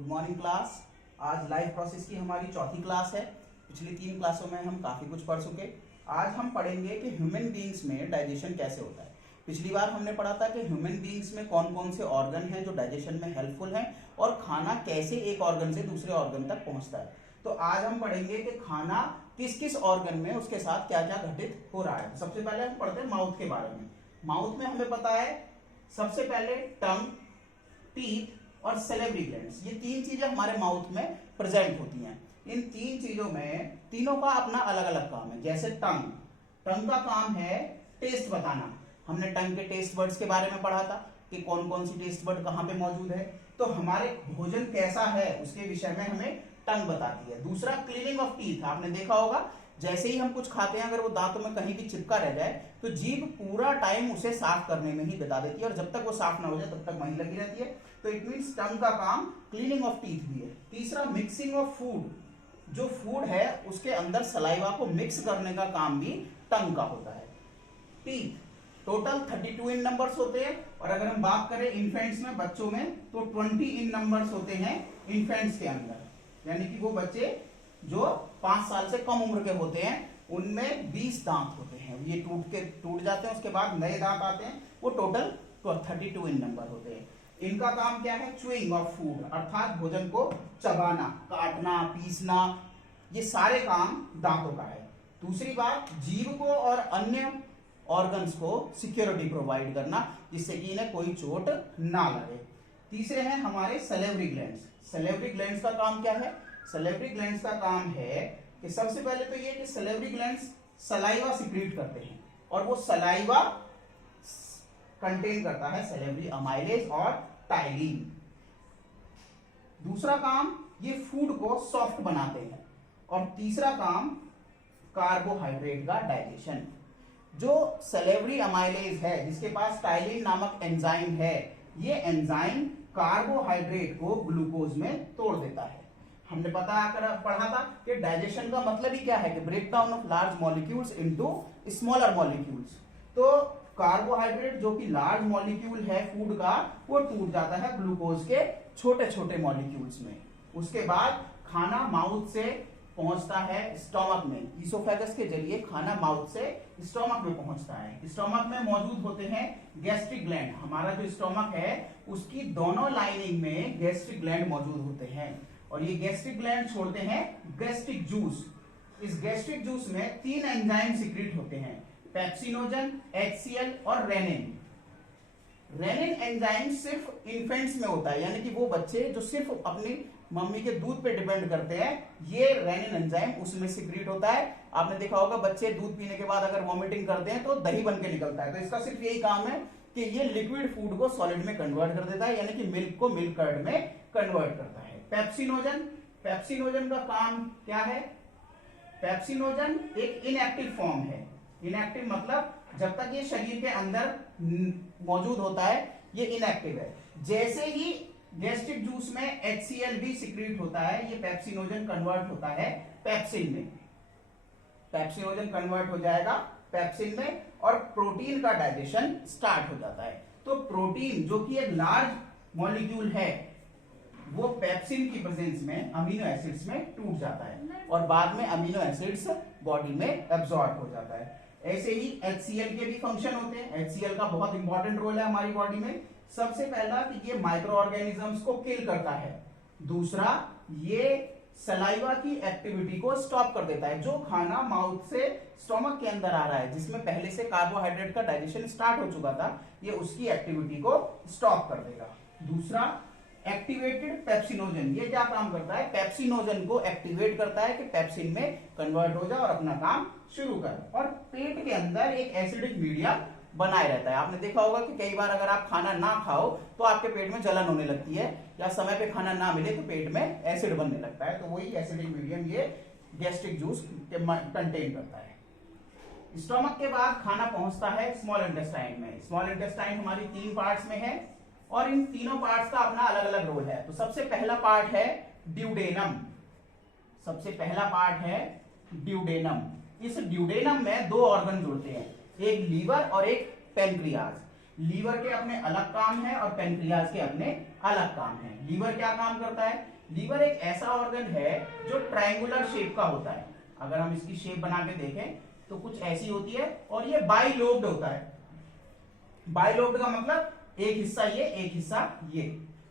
Good morning class. आज life process की हमारी चौथी क्लास है। पिछली 3 क्लासों में हम काफी कुछ पढ़ चुके। आज हम पढ़ेंगे कि ह्यूमन बीइंग्स में डाइजेशन कैसे होता है। पिछली बार हमने पढ़ा था कि ह्यूमन बीइंग्स में कौन कौन से ऑर्गन हैं जो डाइजेशन में हेल्पफुल हैं और खाना कैसे एक ऑर्गन से दूसरे ऑर्गन तक पहुंचता है। तो आज हम पढ़ेंगे कि खाना किस किस ऑर्गन में उसके साथ क्या क्या घटित हो रहा है। सबसे पहले हम पढ़ते हैं माउथ के बारे में। माउथ में हमें पता है सबसे पहले टंग, टीथ और सैलिवरी ग्लैंड्स, ये 3 चीजें हमारे माउथ में प्रेजेंट होती हैं। इन 3 चीजों में तीनों का अपना अलग अलग काम है। जैसे टंग का काम है टेस्ट बताना। हमने टंग के टेस्ट बर्ड्स के बारे में पढ़ा था कि कौन कौन सी टेस्ट बर्ड कहाँ पे मौजूद है। तो हमारे भोजन कैसा है उसके विषय में हमें टंग बताती है। दूसरा क्लीनिंग ऑफ टीथ, आपने देखा होगा जैसे ही हम कुछ खाते हैं अगर वो दांतों में कहीं भी चिपका रह जाए तो जीभ पूरा टाइम उसे साफ करने में ही बिता देती है और जब तक वो साफ ना हो जाए तब तक वहीं लगी रहती है। तो इट मींस टंग का काम क्लीनिंग ऑफ टीथ भी है। तीसरा मिक्सिंग ऑफ फूड, जो फूड है उसके अंदर सलाइवा को मिक्स करने का काम भी टंग का होता है। टीथ टोटल 32 इन नंबर्स होते हैं और अगर हम बात करें इन्फेंट्स में, बच्चों में, तो 20 इन नंबर्स होते हैं इन्फेंट्स के अंदर। यानी कि वो बच्चे जो 5 साल से कम उम्र के होते हैं उनमें 20 दांत होते हैं। ये टूट जाते हैं, उसके बाद नए दांत आते हैं। वो टोटल 32 इन नंबर होते हैं। इनका काम क्या है? च्यूइंग ऑफ फूड, अर्थात भोजन को चबाना, काटना, पीसना, ये सारे काम दांतों का है। दूसरी बात, जीभ को और अन्य ऑर्गन्स को सिक्योरिटी प्रोवाइड करना जिससे कि इन्हें कोई चोट ना लगे। तीसरे हैं हमारे सैलिवरी ग्लैंड्स। सैलिवरी ग्लैंड्स का काम क्या है? सैलिवरी ग्लैंड्स का काम है कि सबसे पहले तो ये कि सैलिवरी ग्लैंड्स सलाइवा सिक्रीट करते हैं और वो सलाइवा कंटेन करता है सैलिवरी अमाइलेज और टाइलिन। दूसरा काम, ये फूड को सॉफ्ट बनाते हैं। और तीसरा काम, कार्बोहाइड्रेट का डाइजेशन। जो सैलिवरी अमाइलेज है जिसके पास टाइलिन नामक एंजाइम है, ये एंजाइम कार्बोहाइड्रेट को ग्लूकोज में तोड़ देता है। हमने पढ़ा था कि डाइजेशन का मतलब ही क्या है कि break down of large molecules into smaller molecules. तो कार्बोहाइड्रेट जो कि लार्ज मॉलिक्यूल है फूड का, वो टूट जाता है ग्लूकोज के छोटे छोटे मॉलिक्यूल्स में। उसके बाद खाना माउथ से पहुंचता है स्टोमक में। ईसोफेगस के जरिए खाना माउथ से स्टोमक में पहुंचता है। स्टोमक में मौजूद होते हैं गैस्ट्रिक ग्लैंड। हमारा जो स्टोमक है उसकी दोनों लाइनिंग में गैस्ट्रिक ग्लैंड मौजूद होते हैं और ये गैस्ट्रिक ग्लैंड छोड़ते हैं गैस्ट्रिक जूस। इस गैस्ट्रिक जूस में 3 एंजाइम सीक्रेट होते हैं, पेप्सिनोजन, HCl और रेनिन। रेनिन एंजाइम सिर्फ इन्फेंट्स में होता है, यानी कि वो बच्चे जो सिर्फ अपनी मम्मी के दूध पे डिपेंड करते हैं, ये रेनिन एंजाइम उसमें सीक्रेट होता है। आपने देखा होगा बच्चे दूध पीने के बाद अगर वॉमिटिंग करते हैं तो दही बन के निकलता है। तो इसका सिर्फ यही काम है कि ये लिक्विड फूड को सॉलिड में कन्वर्ट कर देता है, यानी कि मिल्क को मिल्क कर्ड में कन्वर्ट करता है। पेप्सिनोजन का काम क्या है? पेप्सिनोजन एक इनएक्टिव फॉर्म है। इनएक्टिव मतलब जब तक ये शरीर के अंदर मौजूद होता है ये इनएक्टिव है। जैसे ही गैस्ट्रिक जूस में HCl भी सिक्रीट होता है, ये पेप्सिनोजन कन्वर्ट होता है पेप्सिन में। पेप्सिनोजन कन्वर्ट हो जाएगा पेप्सिन में और प्रोटीन का डाइजेशन स्टार्ट हो जाता है। तो प्रोटीन जो कि एक लार्ज मॉलिक्यूल है वो पेप्सिन की प्रेजेंस में अमीनो एसिड्स में टूट जाता है और बाद में अमीनो एसिड्स बॉडी में एब्जॉर्ब हो जाता है। ऐसे ही HCl के भी फंक्शन होते हैं। HCl का बहुत इंपॉर्टेंट रोल है हमारी बॉडी में। सबसे पहला कि ये माइक्रो ऑर्गेनिजम्स को किल करता है। दूसरा, ये सलाइवा की एक्टिविटी को स्टॉप कर देता है। जो खाना माउथ से स्टोमक के अंदर आ रहा है जिसमें पहले से कार्बोहाइड्रेट का डाइजेशन स्टार्ट हो चुका था, ये उसकी एक्टिविटी को स्टॉप कर देगा। दूसरा, एक्टिवेटेड पेप्सिनोजन, ये क्या काम करता है? पेप्सिनोजन को एक्टिवेट करता है कि पेप्सिन में कन्वर्ट हो जाए और अपना काम शुरू कर। और पेट के अंदर एक एसिडिक मीडियम बनाए रहता है। आपने देखा होगा कि कई बार अगर आप खाना ना खाओ तो आपके पेट में जलन होने लगती है या समय पे खाना ना मिले तो पेट में एसिड बनने लगता है। तो वही एसिडिक मीडियम ये गैस्ट्रिक जूस कंटेन करता है। स्टोमक के बाद खाना पहुंचता है स्मॉल इंटेस्टाइन में। स्मॉल इंटेस्टाइन हमारी 3 पार्ट्स में है और इन तीनों पार्ट्स का अपना अलग अलग रोल है। तो सबसे पहला पार्ट है ड्यूडेनम। सबसे पहला पार्ट है ड्यूडेनम। इस ड्यूडेनम में 2 ऑर्गन जुड़ते हैं, एक लीवर और एक पेनक्रियाज। लीवर के अपने अलग काम है और पेनक्रियाज के अपने अलग काम है। लीवर क्या काम करता है? लीवर एक ऐसा ऑर्गन है जो ट्रायंगुलर शेप का होता है। अगर हम इसकी शेप बना के देखें तो कुछ ऐसी होती है और ये बाइलोब्ड होता है। बाइलोब्ड का मतलब एक हिस्सा ये, एक हिस्सा ये,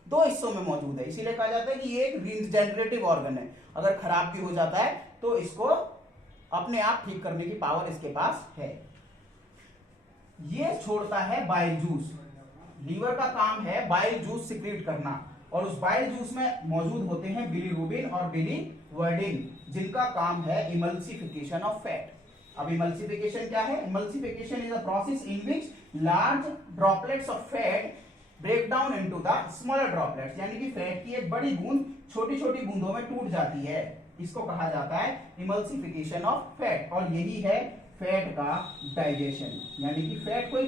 दो हिस्सों में मौजूद है। इसीलिए कहा जाता है कि ये एक रीजनरेटिव ऑर्गन है। अगर खराब भी हो जाता है तो इसको अपने आप ठीक करने की पावर इसके पास है। ये छोड़ता है बाइल जूस। लीवर का काम है बाइल जूस सिक्रीट करना और उस बाइल जूस में मौजूद होते हैं बिलीरुबिन और बिलीवर्डिन, जिनका काम है इमल्सिफिकेशन ऑफ फैट। अब इमल्सिफिकेशन क्या है? Emulsification is a process in which large droplets of fat break down into the smaller droplets, यानी कि फैट की एक बड़ी बूंद छोटी छोटी बूंदों में टूट जाती है। इसको कहा जाता है इमल्सिफिकेशन ऑफ फैट। और यही है फैट का डाइजेशन, यानी कि फैट कोई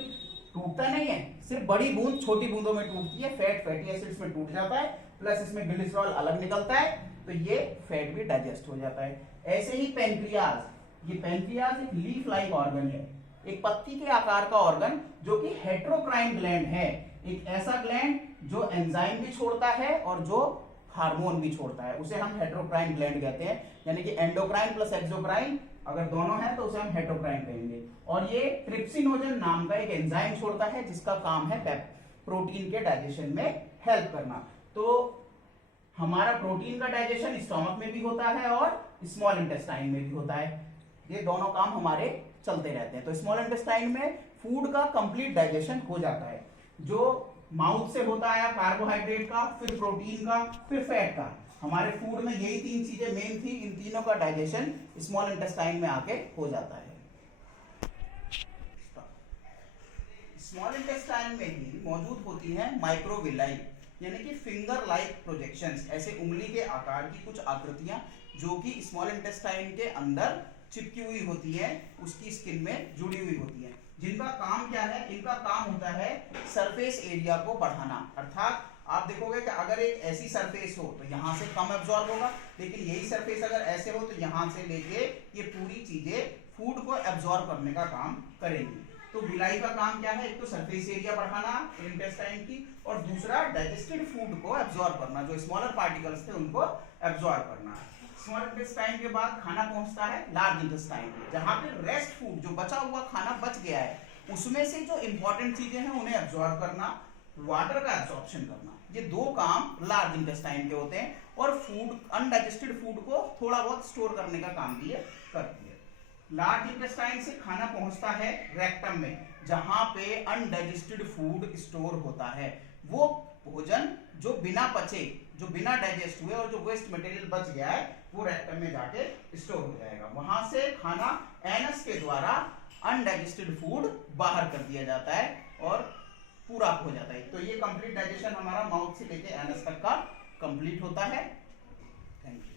टूटता नहीं है, सिर्फ बड़ी बूंद छोटी बूंदों में टूटती है। फैट फैटी एसिड्स में टूट जाता है, प्लस इसमें ग्लिसरॉल अलग निकलता है, तो ये फैट भी डाइजेस्ट हो जाता है। ऐसे ही पेनक्रियाज, ये पेनक्रियाज एक लीफ लाइक ऑर्गन है, एक पत्ती के आकार का ऑर्गन जो कि हेट्रोक्राइन ग्लैंड है। एक ऐसा ग्लैंड जो एंजाइम भी छोड़ता है और जो हार्मोन भी छोड़ता है, उसे हम हेट्रोक्राइन ग्लैंड कहते हैं। यानी कि एंडोक्राइन प्लस एक्सोक्राइन अगर दोनों है तो उसे हम हेट्रोक्राइन कहेंगे। और ये ट्रिप्सिनोजन नाम का एक एंजाइम छोड़ता है जिसका काम है प्रोटीन के डाइजेशन में हेल्प करना। तो हमारा प्रोटीन का डाइजेशन स्टोमक में भी होता है और स्मॉल इंटेस्टाइन में भी होता है। ये दोनों काम हमारे चलते रहते हैं। तो स्मॉल इंटेस्टाइन में फूड का कंप्लीट डाइजेशन हो जाता है, जो माउथ से होता है कार्बोहाइड्रेट का, फिर प्रोटीन का, फिर फैट का। हमारे फूड में यही तीन चीजें मेन थी, इन तीनों का डाइजेशन स्मॉल इंटेस्टाइन में आके हो जाता है। स्मॉल इंटेस्टाइन में ही मौजूद होती हैं माइक्रोविलाई, यानी कि फिंगर लाइक प्रोजेक्शंस, ऐसे उंगली के आकार की कुछ आकृतियां जो कि स्मॉल इंटेस्टाइन के अंदर चिपकी हुई होती है, उसकी स्किन में जुड़ी हुई होती है। जिनका काम क्या है? इनका काम होता है सरफेस एरिया को बढ़ाना। अर्थात आप देखोगे कि अगर एक ऐसी सरफेस हो तो यहां से कम एब्जॉर्ब होगा, लेकिन यही सरफेस अगर ऐसे हो तो यहां से लेके ये पूरी चीजें फूड को एब्जॉर्ब करने का काम करेंगी। तो विलाई का काम क्या है? एक तो सरफेस एरिया बढ़ाना इंटेस्टाइन की, और दूसरा डाइजेस्टेड फूड को एब्जॉर्ब करना, जो स्मॉलर पार्टिकल्स थे उनको एब्जॉर्ब करना। स्मॉल इंटेस्टाइन के बाद खाना पहुंचता है लार्ज इंटेस्टाइन में, जहां पे रेस्ट फूड, जो बचा हुआ खाना बच गया है, उसमें से जो इंपॉर्टेंट चीजें हैं उन्हें एब्जॉर्ब करना, वाटर का एब्जॉर्प्शन करना, ये दो काम लार्ज इंटेस्टाइन के होते हैं। और फूड, अनडाइजेस्टेड फूड को थोड़ा बहुत स्टोर करने का काम भी ये करती है। लार्ज इंटेस्टाइन से खाना पहुंचता है रेक्टम में, जहां पे अनडाइजेस्टेड फूड स्टोर होता है। वो भोजन जो बिना पचे, जो बिना डाइजेस्ट हुए और जो वेस्ट मटेरियल बच गया है, वो रेक्टम में जाके स्टोर हो जाएगा। वहां से खाना एनस के द्वारा अनडाइजेस्टेड फूड बाहर कर दिया जाता है और पूरा हो जाता है। तो ये कंप्लीट डाइजेशन हमारा माउथ से लेके एनस तक का कंप्लीट होता है। Thank you.